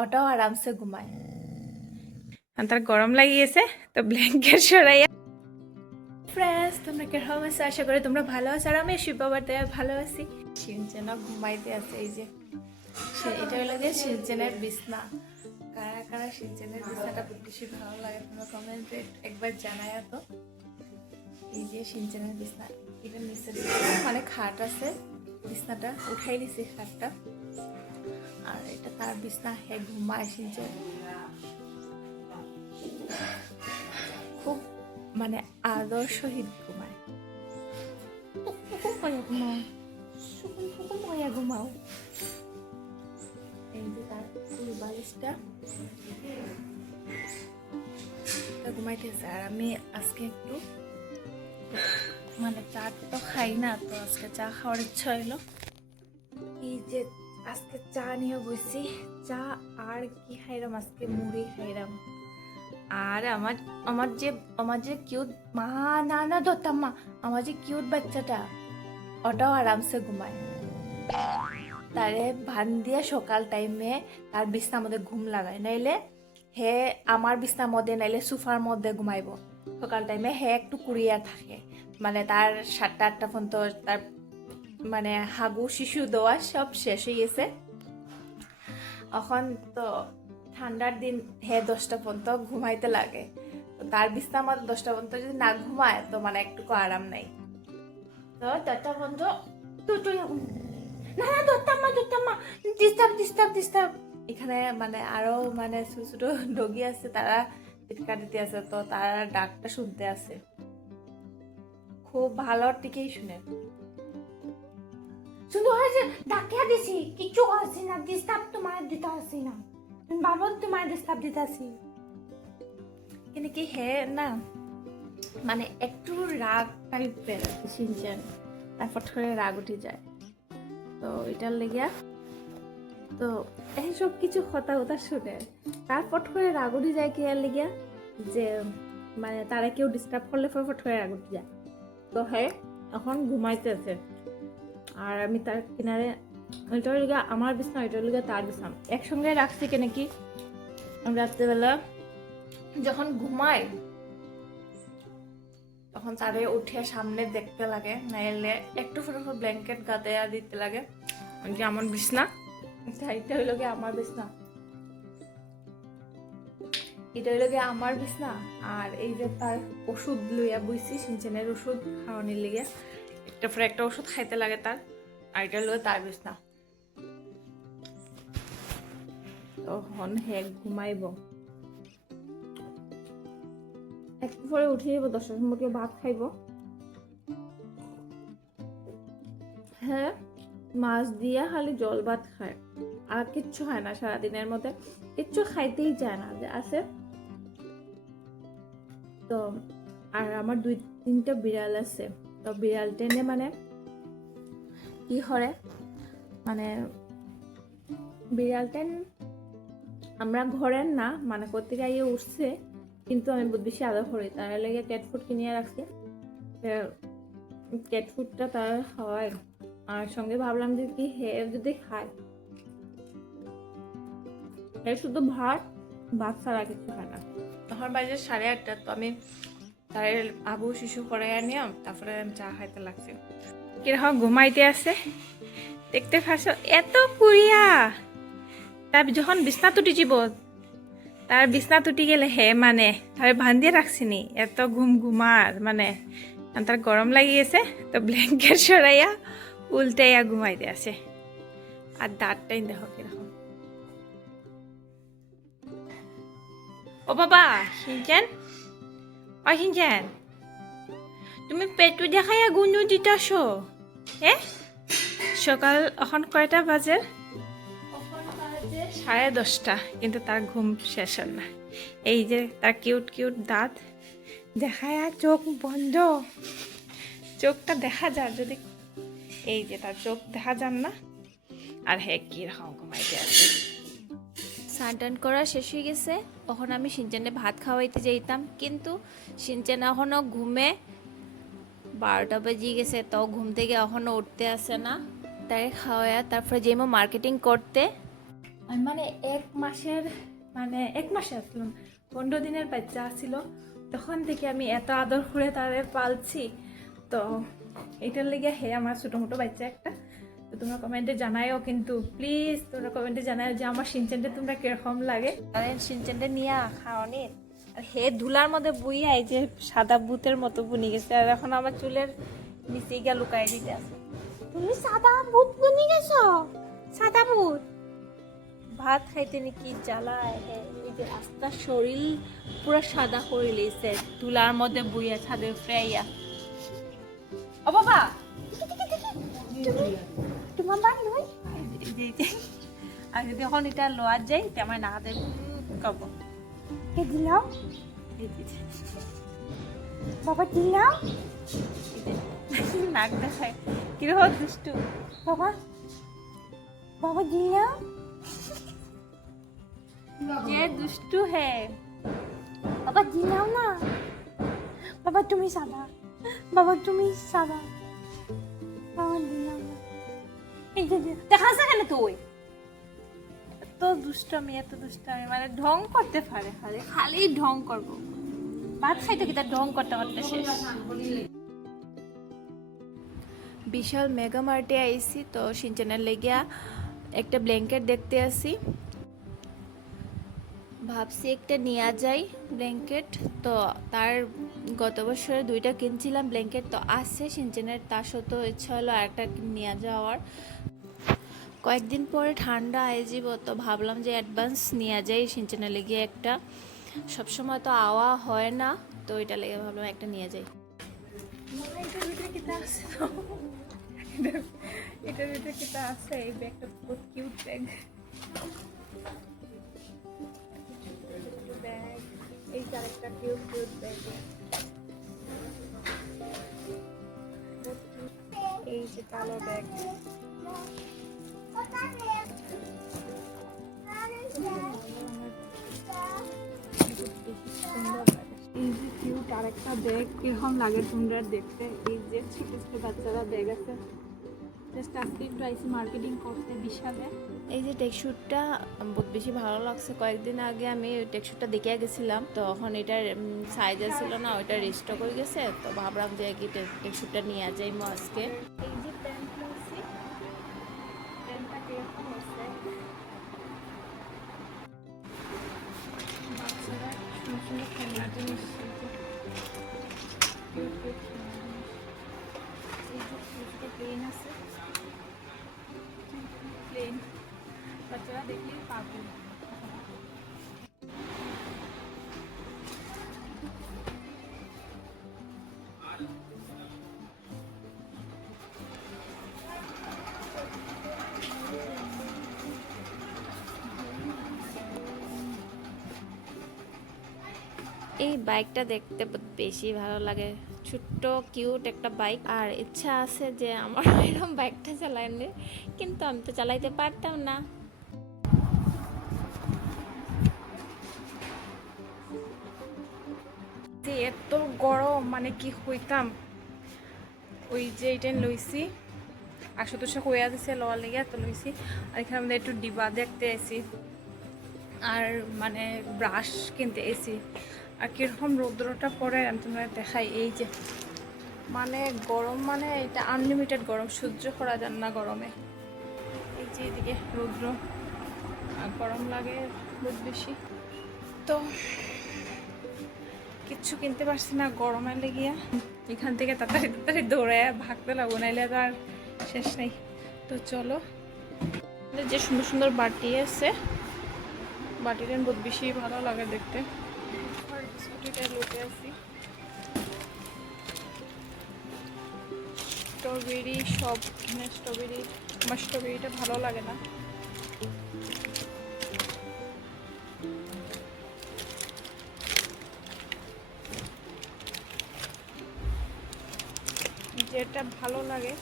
ওটাও আরামসে ঘুমায়। তার গরম লাগিয়েছে তো ব্ল্যাঙ্কেট সরাইয়া। ফ্রেন্ডস, তোমরা কেরকম আছো? আশা করি তোমরা ভালো আছো, আর আমি শিব বাবার দয়া ভালো আছি। সিনচেনা ঘুমাইতে আছে। এই যে এটা হলো যে সিনচেনের বিছনা। কারা কারা সিনচেনের বিছনাটা বেশি ভালো লাগে তোমরা কমেন্টে একবার জানায় তো। এই যে সিনচেনের বিছনা, এটা নিচে মানে খাট আছে, বিছনাটা উঠাই দিছি খাটটা, আর এটা তার বিছনা। হে ঘুমায় সিনচেন, খুব মানে আদর্শ হিত ঘুমায়। ঘুমাও। এই যে তার বালিশটা ঘুমাইতেছে। আর আমি আজকে একটু মানে চা তো খাই না, তো আজকে চা খাওয়ার ইচ্ছা হইলো। এই যে আজকে চা নিয়ে বসছি, চা আর কি খাইলাম, আজকে মুড়ি খাইলাম। আর আমার যে কিউট মা, না না দত্তাম্মা, আমার যে কিউট বাচ্চাটা ওটাও আরামসে ঘুমায়। তারে ভান দিয়ে সকাল টাইমে তার বিছনার মধ্যে ঘুম লাগায়, নাইলে হে আমার বিছনার মধ্যে নাইলে সোফার মধ্যে ঘুমাইব। সকাল টাইমে হে একটু কুড়িয়া থাকে, মানে তার 7টা-8টা পর্যন্ত তার মানে হাগু শিশু দেওয়া সব শেষ হয়ে গেছে। এখন তো ঠান্ডার দিন হে 10টা পর্যন্ত ঘুমাইতে লাগে, তো তার বিছনার মধ্যে 10টা পর্যন্ত যদি না ঘুমায় তো মানে একটুকু আরাম নাই। তো 4টা পর্যন্ত না না দত্তাম্মা ডিস্টার্ব। এখানে মানে আরো মানে ছোট ছোট ডগি আছে, তারা চিৎকার দিতে আছে, তো তারা ডাকটা শুনতে আছে। খুব ভালো টিকেই শুনে। শুধু হয়েছে ডাকিয়া দিছি, কিচ্ছু করছি না, ডিস্টার্ব তোমার দিতে আসি না, বাবা তোমার ডিস্টার্ব দিতে আসি। কিন্তু কি হে না মানে একটু রাগ টাইপের সিনচেন, তারপর ধরে রাগ উঠে যায়, তো এটার লেগিয়া তো এইসব কিছু কথা ওটা শুনে তারপর করে রাগ উঠে যায়। কি আর লেগিয়া যে মানে তারা কেউ ডিস্টার্ব করলে ফট করে রাগ উঠে যায়। তো হ্যাঁ এখন ঘুমাইতেছে, আর আমি তার কিনারে, ওইটার লিগে আমার বিছনা, ওইটার লিগে তার বিছনা একসঙ্গে রাখছি। কেন কি রাত্রেবেলা যখন ঘুমাই তখন তারে উঠে সামনে দেখতে লাগে, নাইলে একটু ফটোফট ব্ল্যাঙ্কেট গাতে দিতে লাগে। যে আমার বিছনা, এটা হইল গিয়ে আমার বিছনা, এটা হইল গিয়ে আমার বিছনা। আর এই যে তার ওষুধ লইয়া বইছি, সিনচেনের ওষুধ খাওয়ানোর লিগে একটা পরে একটা ওষুধ খাইতে লাগে তার, আর এটা হলো তার বিছনা। তখন হে ঘুমাইব, একটু পরে উঠে যাব, 10টার সময় ভাত খাইব। হ্যাঁ মাছ দিয়া খালি জল ভাত খায়, আর কিচ্ছু খায় না সারাদিনের মধ্যে, কিচ্ছু খাইতেই চায় না যে আছে। তো আর আমার 2-3টা বিড়াল আছে, তো বিড়াল টেনে মানে কি করে মানে বিড়াল টেন আমরা ঘরের না, মানে কোথেকে আইয়ে উঠছে, কিন্তু আমি বহুত বেশি আদর করি, তার লেগে ক্যাট ফুড কিনিয়ে রাখছি। ক্যাট ফুডটা তার খাওয়ায়, আর সঙ্গে ভাবলাম যে কি হে যদি খায়, হে শুধু ভাত ছাড়া কিছু খায় না। তখন বাজে 8:30, তো আমি তার আবু শিশু করে আনিয়াম, তারপরে আমি চা খাইতে লাগছি। কিরকম ঘুমাইতে আছে দেখতে পাচ্ছ, এত কুড়িয়া। তার যখন বিছনা তুটি যাব, তার বিছনা তুটি গেলে হে মানে তার বান্ধিয়ে রাখছিনি, এত ঘুমার মানে তার গরম লাগিয়েছে, তো ব্ল্যাঙ্কেট সরাইয়া উল্টাইয়া ঘুমাইতে আছে। আর দাঁতটাই দেখো কিরকম। ও বাবা সিনচেন, ও সিনচেন, তুমি পেটু দেখাইয়া গুঞ্জু দিতেছ হ্যাঁ? সকাল এখন কয়টা বাজে? 10:30, কিন্তু তার ঘুম শেষ হয় না। এই যে তার কিউট দাঁত দেখায়, চোখ বন্ধ, চোখটা দেখা যায় যদি, এই যে তার চোখ দেখা যান না। আর হ্যাঁ কিরকম ঘুমাইতে আছে। স্নান করা শেষ হয়ে গেছে, তখন আমি সিনচেনে ভাত খাওয়াইতে যাইতাম, কিন্তু সিনচেন এখনও ঘুমে 12টা বেজে গেছে, তো ঘুম থেকে এখনও উঠতে আসে না। তাই খাওয়ায়া তারপরে যাইমো মার্কেটিং করতে। আমি মানে এক মাসে আসলাম 15 দিনের বাচ্চা ছিল, তখন থেকে আমি এত আদর করে তারে পালছি। তো এটার লেগে হে আমার ছোটো মোটো বাচ্চা একটা। তো তোমরা কমেন্টে জানাইও, কিন্তু প্লিজ তোমরা কমেন্টে জানাও যে আমার সিনচেনটা তোমরা কিরকম লাগে। কারণ সিনচেনটা নিয়ে খাওয়ানি আর হে ধুলার মধ্যে বুইয়া এই যে সাদা ভূতের মতো বুনি গেছে, আর এখন আমার চুলের নিচে গিয়ে লুকাই দিতে আছে। তুমি সাদা ভূত বনি গেছো? সাদা ভূত? ভাত খাইতে নাকি জ্বালায় হে, এই যে আস্তা শরীর পুরো সাদা করে লেছে ধুলার মধ্যে বুইয়া ছাদের ফ্রাইয়া। ও বাবা তোমার বাড়ি নয়? আর যদি এখন এটা লোয়া যাই তেমন না হাতে কব কে দিলাও? বাবা দিলাও? নাক দেখায় কিরকম দুষ্টু। বাবা বাবা দিলাও? যে দুষ্টু হে। বাবা দিলাও না? বাবা তুমি সাদা, বাবা তুমি সাদা, বাবা দিলাও না? এই যে দেখাছে কেন তুই? এত দুষ্টামি এত দুষ্টামি, মানে ঢং করতে পারে, খালি খালি ঢং করবো। ভাত খাইতে কি তার ঢং করতে করতে শেষ। বিশাল মেগা মার্টে আইসি, তো সিনচেনের লেগিয়া একটা ব্ল্যাঙ্কেট দেখতে আসি। ভাবছি একটা নিয়ে যাই ব্ল্যাঙ্কেট। তো তার গত বছরে 2টা কিনছিলাম ব্ল্যাঙ্কেট, তো আসছে সিনচেনের, তার সত্ত্বেও ইচ্ছা হলো আরেকটা নিয়ে যাওয়ার। কয়েকদিন পরে ঠান্ডা আই যাব, তো ভাবলাম যে অ্যাডভান্স নিয়ে যাই সিনচেনের লেগে একটা। সবসময় তো আওয়া হয় না, তো এটা লেগে ভাবলাম একটা নিয়ে যাই। এটার ভিতরে কিটা আছে? এই ব্যাগটা বহুত কিউট ব্যাগ। ব্যাগ এই আরেকটা কিউট কিউট ব্যাগ। এই যে কালো ব্যাগ। এই যে কিউট আরেকটা ব্যাগ, কিরকম লাগে তোমরা দেখতে? এই যে ছোট ছোট বাচ্চারা ব্যাগ আছে। জাস্ট আজকে একটু আইসি মার্কেটিং করতে বিশালে। এই যে টেকশুটটা বহুত বেশি ভালো লাগছে। কয়েকদিন আগে আমি টেকশুটটা দেখে গেছিলাম, তখন এটার সাইজ ছিল না, ওইটা রিস্টক হয়ে গেছে। তো ভাবলাম যে কি টেকশুটটা নিয়ে যাই আজকে। এই যে প্যান্ট নিয়েছি, প্যান্টটা কিরকম আছে? বাচ্চারা সুন্দর সুন্দর খেলনা জিনিস, প্লেন আছে, প্লেন বাচ্চারা দেখলেই পাগল। এই বাইকটা দেখতে বেশি ভালো লাগে, ছোট্ট কিউট একটা বাইক। আর ইচ্ছা আছে যে আমার এরকম বাইকটা চালাইলে, কিন্তু আমি তো চালাইতে পারতাম না। যে এত গরম, মানে কি হইতাম। ওই যে এটা লইছি, আশোতোষে হইয়া দিছে লওয়ার লেগে, তো লইছি। আর এখানে আমাদের একটু ডিবা দেখতে এসি, আর মানে ব্রাশ কিনতে এসি। আর কিরকম রৌদ্রটা পড়ে আমি তোমরা দেখাই। এই যে মানে গরম, মানে এটা আনলিমিটেড গরম, সহ্য করা যান না গরমে। এই যে এদিকে রৌদ্র, আর গরম লাগে বহুত বেশি। তো কিচ্ছু কিনতে পারছি না গরমে লেগিয়া। এখান থেকে তাড়াতাড়ি তাড়াতাড়ি দৌড়ে ভাগতে লাগবো, নাইলে তো আর শেষ নেই। তো চলো, যে সুন্দর সুন্দর বাটি আছে, বাটিটা বহুত বেশি ভালো লাগে দেখতে। স্কুটিটা লুটে আসি, স্ট্রবেরি সব, এখানে স্ট্রবেরি। আমার স্ট্রবেরিটা ভালো লাগে না। যেটা ভালো লাগে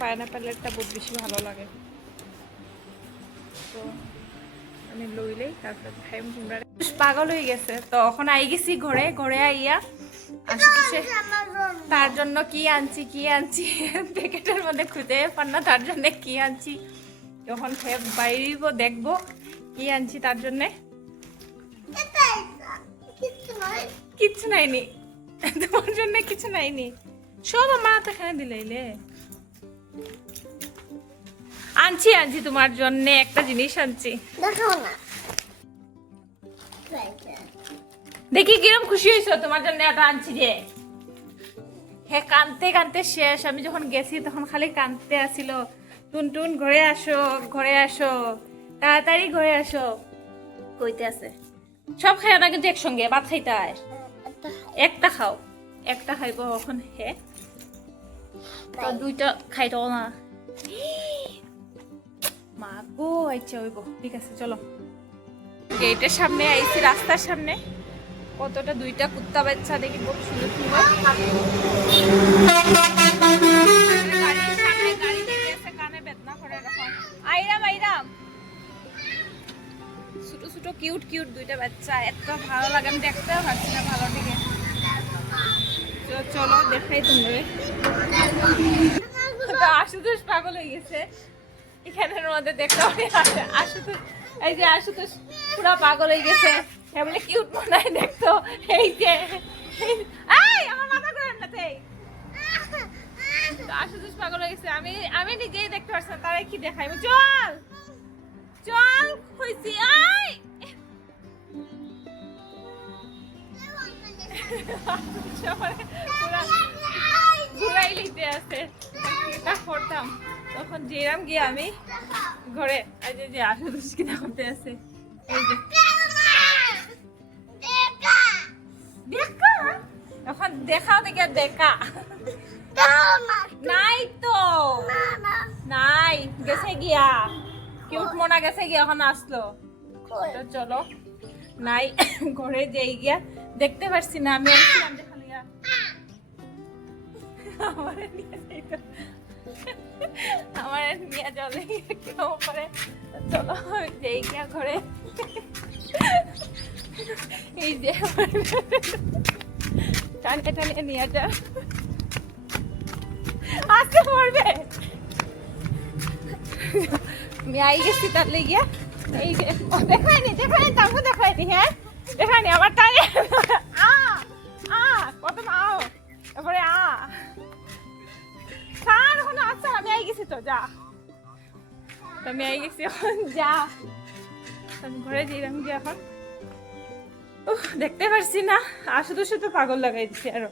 পাইনাপেলেরটা বহুত বেশি ভালো লাগে। তো আমি লইলেই তারপরে খাইম। তোমরা পাগল হয়ে গেছে। তো এখন আই গেছি ঘরে, ঘরে আইয়া আশুতোষে তার জন্য কি আনছি প্যাকেটের মধ্যে খুঁজে পান না তার জন্য কি আনছি, যখন খেয়ে বাইরিব দেখবো কি আনছি তার জন্য। কিচ্ছু নাইনি তোমার জন্য, কিছু নাইনি, সব আমার হাতে এখানে দিলে। আনছি তোমার জন্য একটা জিনিস আনছি, দেখাও না। দেখি কিরম খুশি হয়েছো, তোমার জন্য ওটা আনছি যে। হ্যাঁ কানতে কানতে শেষ, আমি যখন গেছি তখন খালি কানতে আসিল, টুনটুন ঘরে আসো তাড়াতাড়ি ঘরে আসো কইতে আছে। সব খাইও না কিন্তু একসঙ্গে, ভাত খাইতে হয়, একটা খাও, একটা খাইব এখন হে, তো দুইটা খাইতো না। মা গো আচ্ছা হইব, ঠিক আছে চলো। গেটের সামনে আইছি, রাস্তার সামনে কতটা দুইটা কুত্তা বাচ্চা দেখি খুব সুন্দর সুন্দর। গাড়ির সামনে গাড়ি দেখে আছে, কানে বেদনা করে এখন। আইরাম ছোট ছোট কিউট দুইটা বাচ্চা, এত ভালো লাগে, আমি দেখতেও পাচ্ছি না ভালো দিকে। চলো দেখাই তুমি। আশুতোষ পাগল হয়ে গেছে এখানের মধ্যে, দেখতে আশুতোষ, এই যে আশুতোষ পুরা পাগল হয়ে গেছে, এমনি কিউট মনে হয় দেখতো। এই যে আমার মাথা ঘুরান না, আশুতোষ পাগল হয়ে গেছে, আমি নিজেই দেখতে পারছি না, তারাই কি দেখাইবো। চল হইছি, ঘুরাই লিতে আছে, এটা করতাম তখন যেরাম গিয়ে আমি ঘরে, যে আশুতোষ কিনা করতে আছে, এই যে এখন দেখাও দেখে দেখা নাই তো, নাই গেছে গিয়া, কিউট মনা গেছে গিয়া, এখন আসলো। তো চলো নাই ঘরে যাই গিয়া, দেখতে পারছি না আমি, আসছিলাম দেখা লিয়া আমার নিয়ে চলে কেউ করে। চলো যাই গিয়া ঘরে, এই যে টানতে টানিয়ে নিয়ে যা, আসতে পড়বে। আমি আই গেছি তার লেগে, এই যে দেখায়নি তাকে দেখায়নি, হ্যাঁ দেখায়নি আমার টানে কত আও, তারপরে সার হলো। আচ্ছা আমি আই গেছি, তো যা, আমি আই গেছি এখন, যা আমি ঘরে যাইলাম গিয়ে এখন। দেখতে পারছি না, আশুতোষ তো পাগল লাগাই দিচ্ছে আরো।